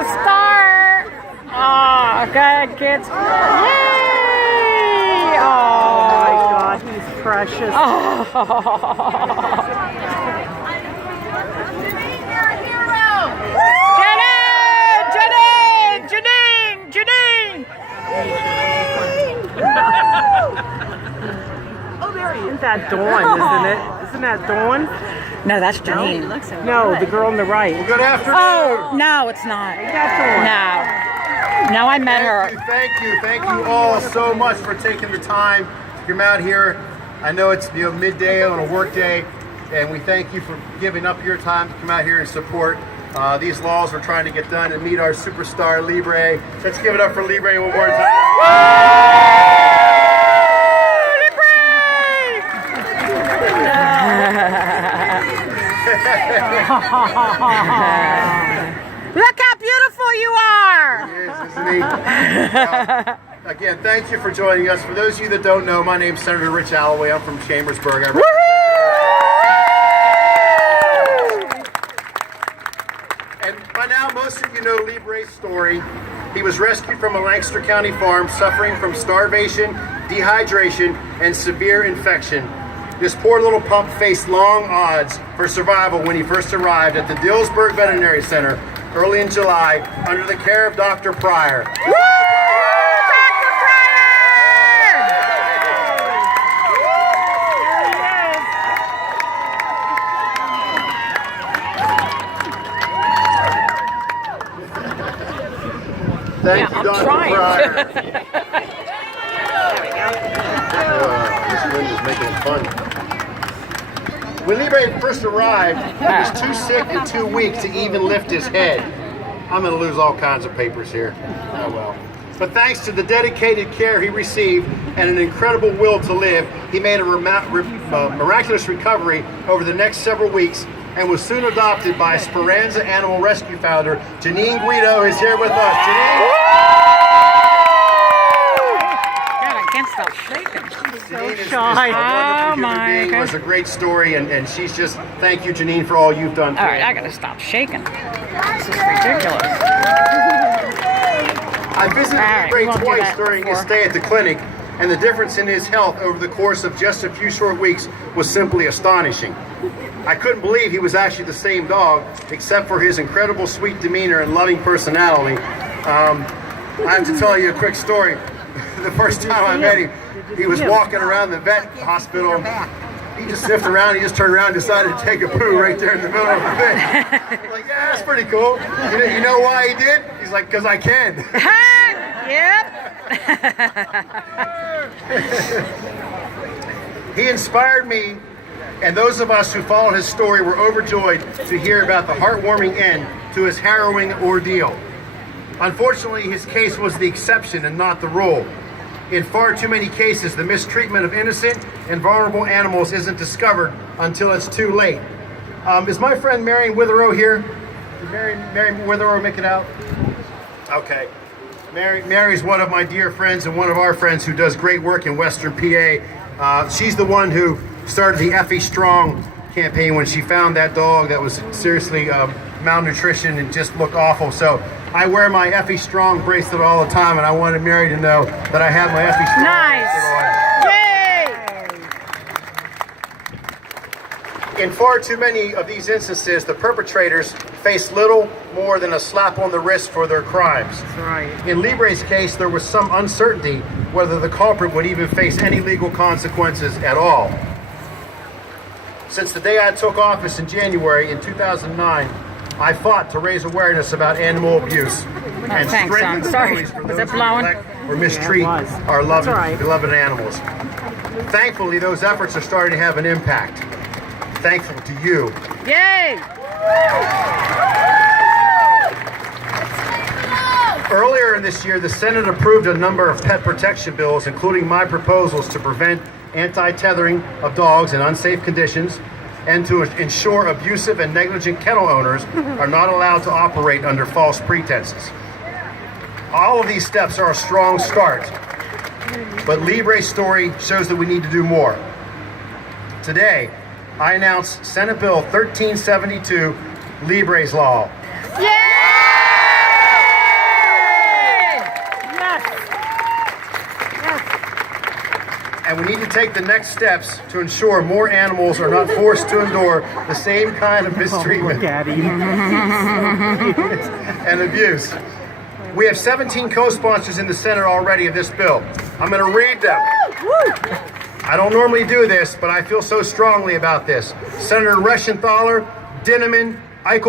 the star. Oh, good kids. Yay! Oh my God, he's precious. Oh. Janine! Oh, there he is. Isn't that Dawn, isn't it? Isn't that Dawn? No, that's Janine. No, the girl on the right. Well, good afternoon. Oh, no, it's not. No. No, I met her. Thank you all so much for taking the time to come out here. I know it's midday on a work day, and we thank you for giving up your time to come out here and support these laws we're trying to get done and meet our superstar Libre. Let's give it up for Libre one more time. Look how beautiful you are! He is, isn't he? Again, thank you for joining us. For those of you that don't know, my name's Senator Rich Alloway. I'm from Chambersburg. And by now, most of you know Libre's story. He was rescued from a Lancaster County farm suffering from starvation, dehydration, and severe infection. This poor little pup faced long odds for survival when he first arrived at the Dillsburg Veterinary Center early in July under the care of Dr. Pryor. Woo! Dr. Pryor! Thank you, Dr. Pryor. This wind is making it fun. When Libre first arrived, he was too sick and too weak to even lift his head. I'm going to lose all kinds of papers here. Oh well. But thanks to the dedicated care he received and an incredible will to live, he made a miraculous recovery over the next several weeks and was soon adopted by Speranza Animal Rescue founder Janine Guido, who's here with us. Janine? God, I can't stop shaking. Janine is shy. a wonderful human being. It was a great story, and she's just, thank you, Janine, for all you've done. All right, I gotta stop shaking. This is ridiculous. I visited Libre twice during his stay at the clinic, and the difference in his health over the course of just a few short weeks was simply astonishing. I couldn't believe he was actually the same dog, except for his incredible sweet demeanor and loving personality. I have to tell you a quick story. The first time I met him, he was walking around the vet hospital. He just sniffed around, he just turned around and decided to take a poo right there in the middle of the thing. I'm like, yeah, that's pretty cool. You know why he did? He's like, because I can. Yep. He inspired me, and those of us who followed his story were overjoyed to hear about the heartwarming end to his harrowing ordeal. Unfortunately, his case was the exception and not the rule. In far too many cases, the mistreatment of innocent and vulnerable animals isn't discovered until it's too late. Is my friend Marion Witherow here? Did Marion Witherow make it out? Okay. Mary's one of my dear friends and one of our friends who does great work in Western PA. She's the one who started the Effie Strong campaign when she found that dog that was seriously malnutrition and just looked awful. So I wear my Effie Strong bracelet all the time, and I wanted Mary to know that I have my Effie Strong bracelet on. Nice! Yay! In far too many of these instances, the perpetrators face little more than a slap on the wrist for their crimes. That's right. In Libre's case, there was some uncertainty whether the culprit would even face any legal consequences at all. Since the day I took office in January in 2009, I fought to raise awareness about animal abuse and strengthen the penalties for those who neglect or mistreat our beloved animals. Thankfully, those efforts are starting to have an impact. Thankful to you. Yay! Earlier in this year, the Senate approved a number of pet protection bills, including my proposals to prevent anti-tethering of dogs in unsafe conditions and to ensure abusive and negligent kennel owners are not allowed to operate under false pretenses. All of these steps are a strong start, but Libre's story shows that we need to do more. Today, I announce Senate Bill 1372, Libre's Law. Yay! we need to take the next steps to ensure more animals are not forced to endure the same kind of mistreatment and abuse. We have 17 co-sponsors in the Senate already of this bill. I'm going to read them. I don't normally do this, but I feel so strongly about this. Senator Reschenthaler, Dinniman, Eichel.